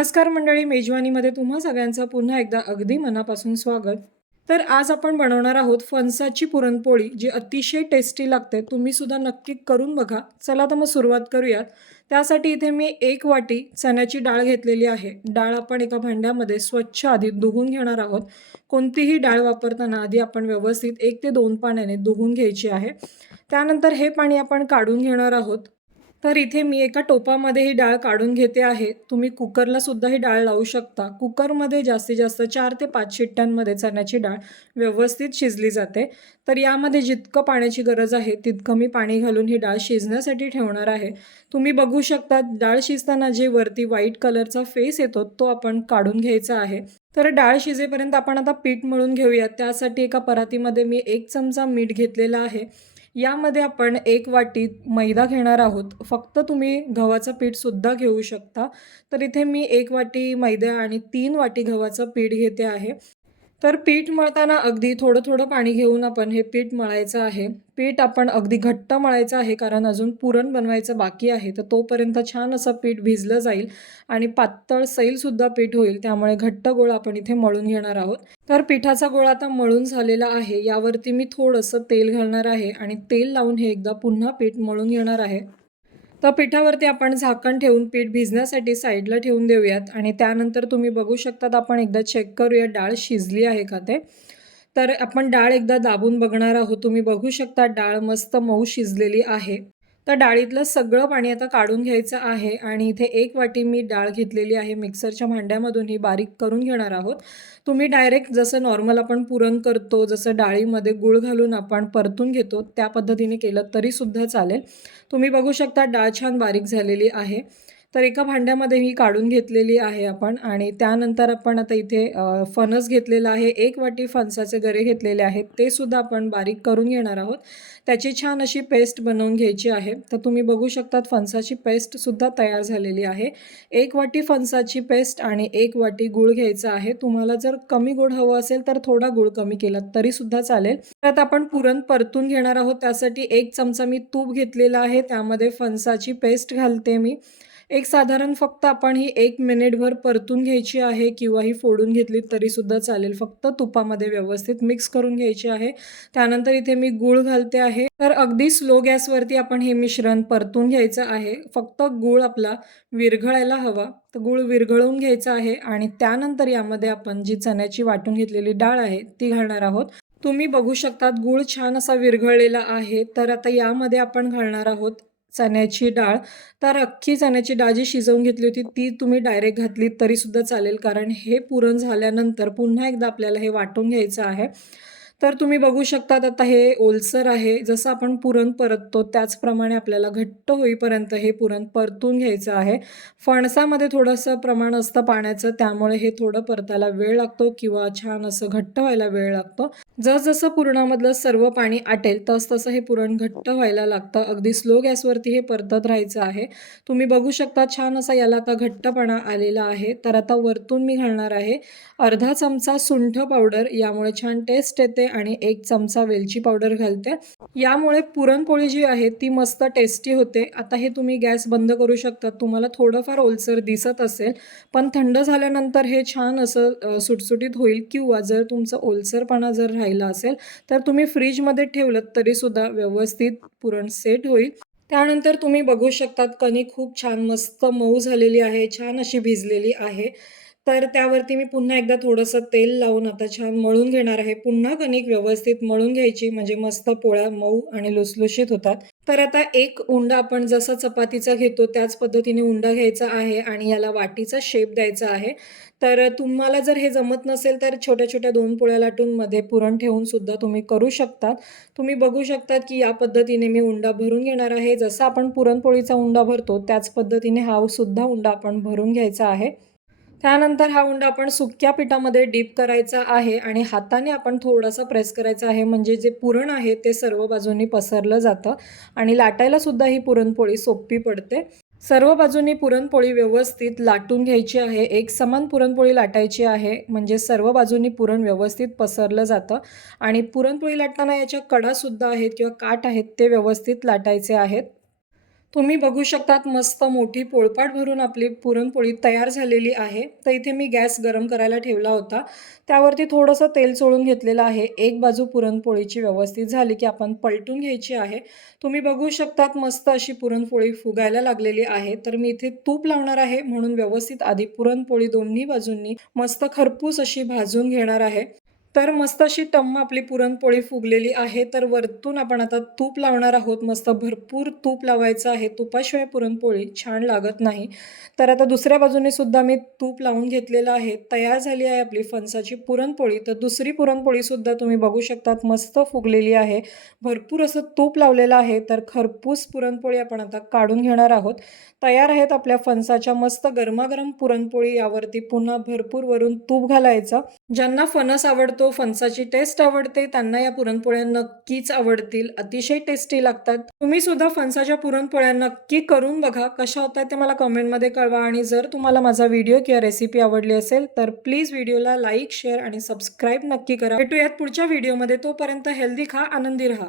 नमस्कार मंडळी, मेजवानीमध्ये तुम्हा सगळ्यांचं पुन्हा एकदा अगदी मनापासून स्वागत. तर आज आपण बनवणार आहोत फणसाची पुरणपोळी, जी अतिशय टेस्टी लागते. तुम्ही सुद्धा नक्की करून बघा. चला तर मग सुरुवात करूयात. त्यासाठी इथे मी 1 वाटी चण्याची डाळ घेतलेली आहे. डाळ आपण एका भांड्यामध्ये स्वच्छ आधी धुवून घेणार आहोत. कोणतीही डाळ वापरताना आधी आपण व्यवस्थित 1 ते 2 पाण्याने धुवून घ्यायची आहे. त्यानंतर हे पाणी आपण काढून घेणार आहोत. तर इथे मी एका टोपामध्ये ही डाळ काढून घेते आहे. तुम्ही कुकरला सुद्धा ही डाळ लावू शकता. कुकरमध्ये जास्तीत जास्त 4 ते 5 शिट्ट्यांमध्ये चण्याची डाळ व्यवस्थित शिजली जाते. तर यामध्ये जितकं पाण्याची गरज आहे तितकं मी पाणी घालून ही डाळ शिजण्यासाठी ठेवणार आहे. तुम्ही बघू शकता डाळ शिजताना जे वरती व्हाईट कलरचा फेस येतो तो आपण काढून घ्यायचा आहे. तर डाळ शिजेपर्यंत आपण आता पीठ मळून घेऊया. त्यासाठी एका परातीमध्ये मी 1 चमचा मीठ घेतलेला आहे. यामध्ये आपण 1 वाटी मैदा घेणार आहोत. फक्त तुम्ही गव्हाचं पीठ सुद्धा घेऊ शकता. तर इथे मी 1 वाटी मैदा आणि 3 वाटी गव्हाचं पीठ घेते आहे. तर पीठ मळताना अगदी थोडं पाणी घेऊन आपण हे पीठ मळायचं आहे. पीठ आपण अगदी घट्ट मळायचं आहे, कारण अजून पुरण बनवायचं बाकी आहे. तर तोपर्यंत छान असं पीठ भिजलं जाईल आणि पातळ सैलसुद्धा पीठ होईल. त्यामुळे घट्ट गोळा आपण इथे मळून घेणार आहोत. तर पिठाचा गोळा आता मळून झालेला आहे. यावरती मी थोडंसं तेल घालणार आहे आणि तेल लावून हे एकदा पुन्हा पीठ मळून घेणार आहे. तर पिठावरती आपण झाकण ठेवून पीठ भिजण्यासाठी साईडला ठेवून देऊयात आणि त्यानंतर तुम्ही बघू शकतात आपण एकदा चेक करूया डाळ शिजली आहे का ते. तर आपण डाळ एकदा दाबून बघणार आहोत. तुम्ही बघू शकता डाळ मस्त मऊ शिजलेली आहे. तर डाळीतलं सगळं पाणी आता काढून घ्यायचं आहे आणि इथे 1 वाटी मी डाळ घेतलेली आहे. मिक्सरच्या भांड्यामधून ही बारीक करून घेणार आहोत. तुम्ही डायरेक्ट जसं नॉर्मल आपण पुरण करतो, जसं डाळीमध्ये गूळ घालून आपण परतून घेतो त्या पद्धतीने केलं तरीसुद्धा चालेल. तुम्ही बघू शकता डाळ छान बारीक झालेली आहे. तर एका भांड्यामध्ये ही काढून घेतलेली आहे आपण आणि त्यानंतर आपण आता इथे फणस घेतलेला आहे. 1 वाटी फणसाचे गरे घेतलेले आहेत. ते सुद्धा आपण बारीक करून घेणार आहोत. त्याची छान अशी पेस्ट बनवून घ्यायची आहे. तर तुम्ही बघू शकतात फणसाची पेस्टसुद्धा तयार झालेली आहे. 1 वाटी फणसाची पेस्ट आणि 1 वाटी गूळ घ्यायचा आहे. तुम्हाला जर कमी गोड हवं असेल तर थोडा गूळ कमी केला तरीसुद्धा चालेल. तर आता आपण पुरण परतून घेणार आहोत. त्यासाठी 1 चमचा मी तूप घेतलेला आहे. त्यामध्ये फणसाची पेस्ट घालते मी. एक साधारण फक्त आपण ही 1 मिनिटभर परतून घ्यायची आहे किंवा ही फोडून घेतली तरीसुद्धा चालेल. फक्त तुपामध्ये व्यवस्थित मिक्स करून घ्यायची आहे. त्यानंतर इथे मी गूळ घालते आहे. तर अगदी स्लो गॅसवरती आपण हे मिश्रण परतून घ्यायचं आहे. फक्त गूळ आपला विरघळायला हवा. तर गूळ विरघळून घ्यायचा आहे आणि त्यानंतर यामध्ये आपण जी चण्याची वाटून घेतलेली डाळ आहे ती घालणार आहोत. तुम्ही बघू शकतात गूळ छान असा विरघळलेला आहे. तर आता यामध्ये आपण घालणार आहोत चण्याची डाळ. तर अख्खी चण्याची डाळ जी शिजवून घेतली होती ती तुम्ही डायरेक्ट घातली तरीसुद्धा चालेल, कारण हे पुरण झाल्यानंतर पुन्हा एकदा आपल्याला हे वाटून घ्यायचं आहे. तर तुम्ही बघू शकतात आता हे ओलसर आहे. जसं आपण पुरण परततो त्याचप्रमाणे आपल्याला घट्ट होईपर्यंत हे पुरण परतून घ्यायचं आहे. फणसामध्ये थोडंसं प्रमाण असतं पाण्याचं, त्यामुळे हे थोडं परतायला वेळ लागतो किंवा छान असं घट्ट व्हायला वेळ लागतो. जसं पुरणामधलं सर्व पाणी आटेल तसं हे पुरण घट्ट व्हायला लागतं. अगदी स्लो गॅसवरती हे परतत राहायचं आहे. तुम्ही बघू शकता छान असा याला आता घट्टपणा आलेला आहे. तर आता वरतून मी घालणार आहे अर्धा चमचा सुंठ पावडर. यामुळे छान टेस्ट येते आणि 1 चमचा वेलची पावडर घालते. यामुळे पुरणपोळी जी आहे ती मस्त टेस्टी होते. आता हे तुम्ही गॅस बंद करू शकता. तुम्हाला थोडंफार ओलसर दिसत असेल, पण थंड झाल्यानंतर हे छान असं सुटसुटीत होईल. किंवा जर तुमचं ओलसरपणा जर राहिला असेल तर तुम्ही फ्रीजमध्ये ठेवलं तरीसुद्धा व्यवस्थित पुरण सेट होईल. त्यानंतर तुम्ही बघू शकतात कणिक खूप छान मस्त मऊ झालेली आहे, छान अशी भिजलेली आहे. तर त्यावरती मी पुन्हा एकदा थोडंसं तेल लावून आता छान मळून घेणार आहे. पुन्हा कणिक व्यवस्थित मळून घ्यायची, म्हणजे मस्त पोळ्या मऊ आणि लुसलुशीत होतात. तर आता एक उंडा आपण जसा चपातीचा घेतो त्याच पद्धतीने उंडा घ्यायचा आहे आणि याला वाटीचा शेप द्यायचा आहे. तर तुम्हाला जर हे जमत नसेल तर छोट्या 2 पोळ्या लाटून मध्ये पुरण ठेवून सुद्धा तुम्ही करू शकतात. तुम्ही बघू शकतात की या पद्धतीने मी उंडा भरून घेणार आहे. जसं आपण पुरणपोळीचा उंडा भरतो त्याच पद्धतीने हा सुद्धा उंडा आपण भरून घ्यायचा आहे. त्यानंतर हा उंडा आपण सुक्या पिठामध्ये डीप करायचा आहे आणि हाताने आपण थोडंसं प्रेस करायचं आहे, म्हणजे जे पुरण आहे ते सर्व बाजूंनी पसरलं जातं आणि लाटायला सुद्धा ही पुरणपोळी सोपी पडते. सर्व बाजूंनी पुरणपोळी व्यवस्थित लाटून घ्यायची आहे. एक समान पुरणपोळी लाटायची आहे, म्हणजे सर्व बाजूंनी पुरण व्यवस्थित पसरलं जातं. आणि पुरणपोळी लाटताना याच्या कडासुद्धा आहेत किंवा काठ आहेत ते व्यवस्थित लाटायचे आहेत. तुम्ही बघू शकतात मस्त मोठी पोळपाट भरून आपली पुरणपोळी तयार झालेली आहे. तर इथे मी गॅस गरम करायला ठेवला होता. त्यावरती थोडंसं तेल सोडून घेतलेलं आहे. एक बाजू पुरणपोळीची व्यवस्थित झाली की आपण पलटून घ्यायची आहे. तुम्ही बघू शकतात मस्त अशी पुरणपोळी फुगायला लागलेली आहे. तर मी इथे तूप लावणार आहे म्हणून व्यवस्थित आधी पुरणपोळी दोन्ही बाजूंनी मस्त खरपूस अशी भाजून घेणार आहे. तर मस्त अशी टम्म आपली पुरणपोळी फुगलेली आहे. तर वरतून आपण आता तूप लावणार आहोत. मस्त भरपूर तूप लावायचं आहे. तुपाशिवाय पुरणपोळी छान लागत नाही. तर आता दुसऱ्या बाजूने सुद्धा मी तूप लावून घेतलेलं आहे. तयार झाली आहे आपली फणसाची पुरणपोळी. तर दुसरी पुरणपोळी सुद्धा तुम्ही बघू शकतात मस्त फुगलेली आहे. भरपूर असं तूप लावलेलं आहे. तर खरपूस पुरणपोळी आपण आता काढून घेणार आहोत. तयार आहेत आपल्या फणसाच्या मस्त गरमागरम पुरणपोळी. यावरती पुन्हा भरपूर वरून तूप घालायचं. ज्यांना फणस आवडतो, फणसाची टेस्ट आवडते, त्यांना या पुरणपोळ्या नक्कीच आवडतील. अतिशय टेस्टी लागतात. तुम्ही सुद्धा फणसाच्या पुरणपोळ्या नक्की करून बघा. कशा होतात ते मला कमेंटमध्ये कळवा. आणि जर तुम्हाला माझा व्हिडिओ किंवा रेसिपी आवडली असेल तर प्लीज व्हिडिओला लाईक, शेअर आणि सबस्क्राईब नक्की करा. भेटूयात पुढच्या व्हिडिओमध्ये. तोपर्यंत हेल्दी खा, आनंदी राहा.